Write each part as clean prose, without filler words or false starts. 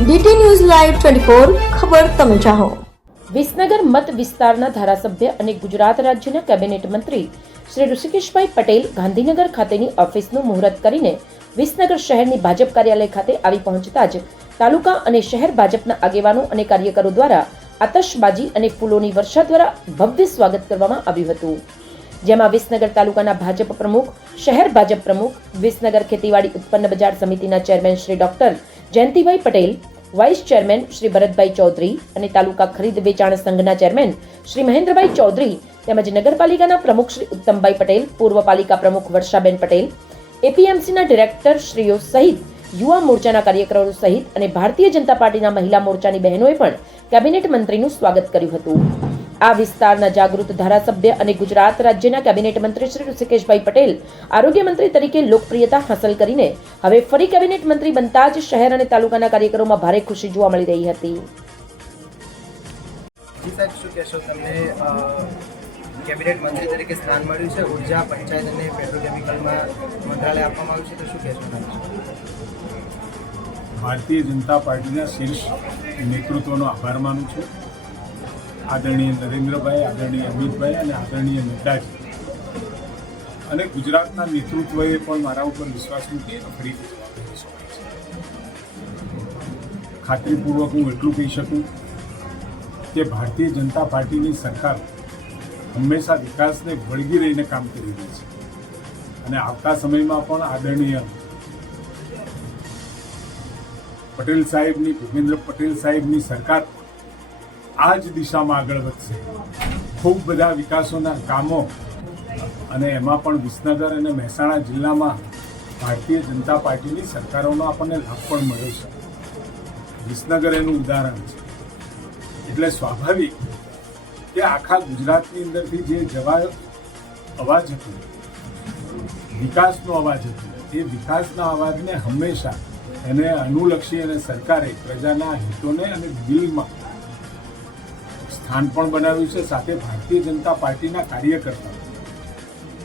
DT news live 24 ખબર તમે ચાહો। વિસનગર મત વિસ્તારના ધારાસભ્ય અને ગુજરાત રાજ્યના કેબિનેટ મંત્રી શ્રી ઋષિકેશભાઈ પટેલ ગાંધીનગર ખાતેની ઓફિસનું મુહૂર્ત કરીને વિસનગર શહેરની ભાજપ કાર્યાલય ખાતે આવી પહોંચતા જ તાલુકા અને શહેર ભાજપના આગેવાનો અને કાર્યકરો દ્વારા આતશબાજી અને ફૂલોની વર્ષા દ્વારા ભવ્ય સ્વાગત કરવામાં આવ્યું હતું, જેમાં વિસનગર તાલુકાના ભાજપ પ્રમુખ, શહેર ભાજપ પ્રમુખ, વિસનગર ખેતીવાડી ઉત્પન્ન બજાર સમિતિના chairman Shri doctor Jayantibhai Patel, vice chairman Shri Bharatbhai Chaudhary અને તાલુકા ખરીદ વેચાણ સંઘના ચેરમેન શ્રી મહેન્દ્રભાઈ ચૌધરી તેમજ નગરપાલિકાના પ્રમુખ શ્રી ઉત્તમભાઈ પટેલ, પૂર્વ પાલિકા પ્રમુખ વર્ષાબેન પટેલ, એપીએમસીના ડિરેક્ટર શ્રીઓ સહિત યુવા મોરચાના કાર્યકરો સહિત અને ભારતીય જનતા પાર્ટીના મહિલા મોરચાની બહેનોએ પણ કેબિનેટ મંત્રીનું સ્વાગત કર્યું હતું। આ વિસ્તારના જાગૃત ધારાસભ્ય અને ગુજરાત રાજ્યના કેબિનેટ મંત્રી શ્રી ઋષિકેશભાઈ પટેલ આરોગ્ય મંત્રી તરીકે લોકપ્રિયતા હાંસલ કરીને હવે ફરી કેબિનેટ મંત્રી બનતા જ શહેર અને તાલુકાના કાર્યકરોમાં ભારે ખુશી જોવા મળી રહી હતી। જી સાહેબ, શું કહેશો, તમને કેબિનેટ મંત્રી તરીકે સ્થાન મળ્યું છે, ઉર્જા, પંચાયત અને પેટ્રોકેમિકલમાં મંત્રાલય આપવામાં આવ્યું છે, તો શું કહેશો? ભારતીય જનતા પાર્ટીના શીર્ષ નેતૃત્વનો આભાર માનું છું। આદરણીય નરેન્દ્રભાઈ, આદરણીય અમિતભાઈ અને આદરણીય નડ્ડાજી અને ગુજરાતના નેતૃત્વએ પણ મારા ઉપર વિશ્વાસ મૂકી અને ફરીથી જવાબદારી સોંપી છે। ખાતરીપૂર્વક હું એટલું કહી શકું કે ભારતીય જનતા પાર્ટીની સરકાર હંમેશા વિકાસને વળગી રહીને કામ કરી રહી છે અને આવતા સમયમાં પણ આદરણીય પટેલ સાહેબની, ભૂપેન્દ્ર પટેલ સાહેબની સરકાર આ જ દિશામાં આગળ વધશે। ખૂબ બધા વિકાસોના કામો અને એમાં પણ વિસનગર અને મહેસાણા જિલ્લામાં ભારતીય જનતા પાર્ટીની સરકારોનો આપણને લાભ પણ મળ્યો છે। વિસનગર એનું ઉદાહરણ છે। એટલે સ્વાભાવિક કે આખા ગુજરાતની અંદરથી જે અવાજ હતો, વિકાસનો અવાજ હતો, એ વિકાસના અવાજને હંમેશા એને અનુલક્ષી અને સરકારે પ્રજાના હિતોને અને દિલમાં સ્થાન પણ બનાવ્યું છે। સાથે ભારતીય જનતા પાર્ટીના કાર્યકર્તાઓ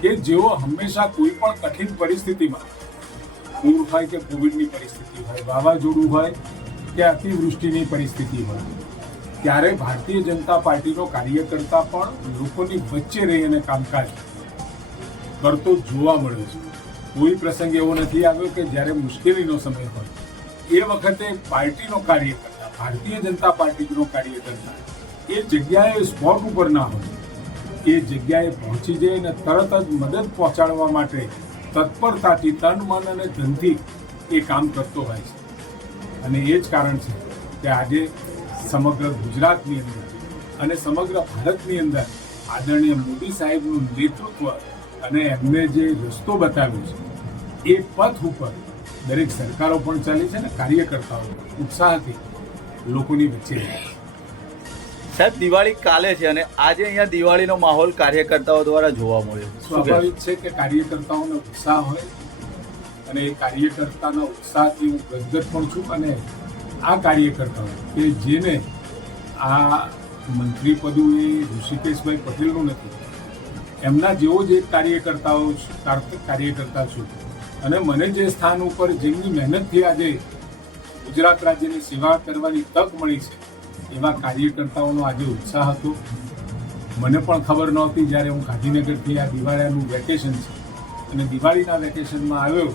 કે જેઓ હંમેશા કોઈ પણ કઠિન પરિસ્થિતિમાં, પૂર હોય કે કોવિડની પરિસ્થિતિ હોય, વાવાઝોડું હોય કે અતિવૃષ્ટિની પરિસ્થિતિ હોય, ત્યારે ભારતીય જનતા પાર્ટીનો કાર્યકર્તા પણ લોકોની વચ્ચે રહી અને કામકાજ કરતો જોવા મળ્યો છે। કોઈ પ્રસંગ એવો નથી આવ્યો કે જ્યારે મુશ્કેલીનો સમય હોય એ વખતે પાર્ટીનો કાર્યકર્તા, ભારતીય જનતા પાર્ટીનો કાર્યકર્તા એ જગ્યાએ સ્પોટ ઉપર ના હોય, એ જગ્યાએ પહોંચી જાય અને તરત જ મદદ પહોંચાડવા માટે તત્પરતાથી, તન, મન અને ધનથી એ કામ કરતો હોય છે। અને એ જ કારણ છે કે આજે સમગ્ર ગુજરાતની અંદર અને સમગ્ર ભારતની અંદર આદરણીય મોદી સાહેબનું નેતૃત્વ અને એમને જે રસ્તો બતાવ્યો છે એ પથ ઉપર દરેક સરકારો પણ ચાલી છે અને કાર્યકર્તાઓ ઉત્સાહથી લોકોની વચ્ચે રહે છે। સાહેબ, દિવાળી કાલે છે અને આજે અહીંયા દિવાળીનો માહોલ કાર્યકર્તાઓ દ્વારા જોવા મળ્યો। સ્વાભાવિક છે કે કાર્યકર્તાઓનો ઉત્સાહ હોય અને એ કાર્યકર્તાના ઉત્સાહથી હું ગદગદ પણ છું। અને આ કાર્યકર્તાઓ કે જેને આ મંત્રી પદું એ ઋષિકેશભાઈ પટેલનું નથી, એમના જેવો જ એક કાર્યકર્તા છું અને મને જે સ્થાન ઉપર જેમની મહેનતથી આજે ગુજરાત રાજ્યની સેવા કરવાની તક મળી છે એવા કાર્યકર્તાઓનો આજે ઉત્સાહ હતો। મને પણ ખબર નહોતી જ્યારે હું ગાંધીનગરથી આ દિવાળીનું વેકેશન છે અને દિવાળીના વેકેશનમાં આવ્યો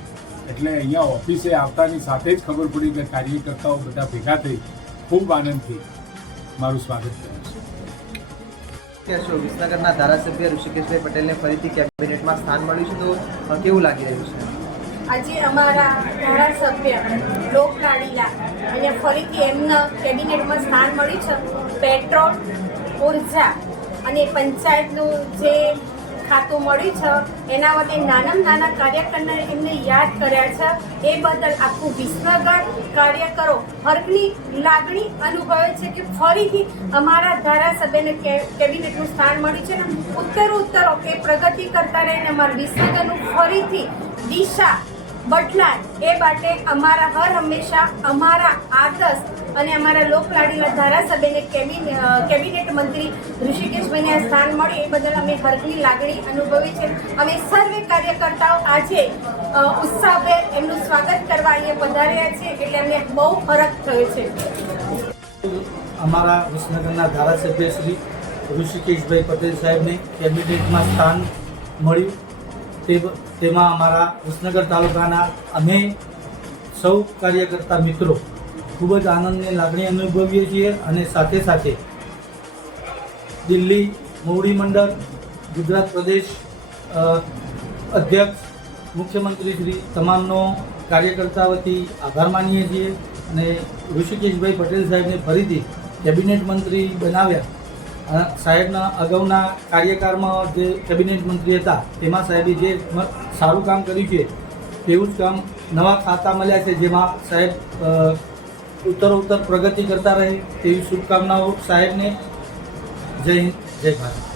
એટલે અહીંયા ઓફિસે આવતાની સાથે જ ખબર પડી કે કાર્યકર્તાઓ બધા ભેગા થઈ ખૂબ આનંદથી મારું સ્વાગત કર્યું છે। કહેશો, વિસનગરના ધારાસભ્ય ઋષિકેશભાઈ પટેલને ફરીથી કેબિનેટમાં સ્થાન મળ્યું છે, તો કેવું લાગી રહ્યું છે? આજે અમારા ધારાસભ્ય લોકલાડીલા અને ફરીથી એમના કેબિનેટમાં સ્થાન મળ્યું છે। પેટ્રોલ, ઉર્જા અને પંચાયતનું જે ખાતું મળ્યું છે એના માટે નાનામાં નાના કાર્યકરને એમને યાદ કર્યા છે। એ બદલ આખું વિસનગર કાર્યકરો હર્ષની લાગણી અનુભવે છે કે ફરીથી અમારા ધારાસભ્યને કેબિનેટનું સ્થાન મળ્યું છે ને ઉત્તરો એ પ્રગતિ કરતા રહીને અમારા વિસનગરનું ફરીથી દિશા બદલાય એ માટે અમારા હર હંમેશા અમારા આદર્શ અને અમારા લોકલાડીલા ધારાસભ્યને કેબિનેટ મંત્રી ઋષિકેશભાઈને આ સ્થાન મળ્યું એ બદલ અમે હર્ષની લાગણી અનુભવી છે. અમે સર્વે કાર્યકર્તાઓ આજે ઉત્સાહભેર એમનું સ્વાગત કરવા અહીંયા પધાર્યા છે એટલે અમને બહુ ફરક થયો છે. અમારા વિસનગરના ધારાસભ્ય શ્રી ઋષિકેશભાઈ પટેલ સાહેબને કેબિનેટમાં સ્થાન મળ્યું. તેમાં અમારા વિસનગર તાલુકાના અમે સૌ કાર્યકર્તા મિત્રો ખૂબ જ આનંદની લાગણી અનુભવીએ છીએ અને સાથે સાથે દિલ્હી મોવડી મંડળ ગુજરાત પ્રદેશ અધ્યક્ષ મુખ્યમંત્રી શ્રી તમામનો કાર્યકર્તા વતી આભાર માનીએ છીએ અને ઋષિકેશભાઈ પટેલ સાહેબને ફરીથી કેબિનેટ મંત્રી બનાવ્યા. સાહેબના અગાઉના કાર્યકાળમાં જે કેબિનેટ મંત્રી હતા તેમાં સાહેબે જે સારું કામ કર્યું છે તેવું જ કામ નવા ખાતા મળ્યા છે જેમાં સાહેબ ઉત્તરોત્તર પ્રગતિ કરતા રહે તેવી શુભકામનાઓ સાહેબને. જય હિન્દ, જય ભારત.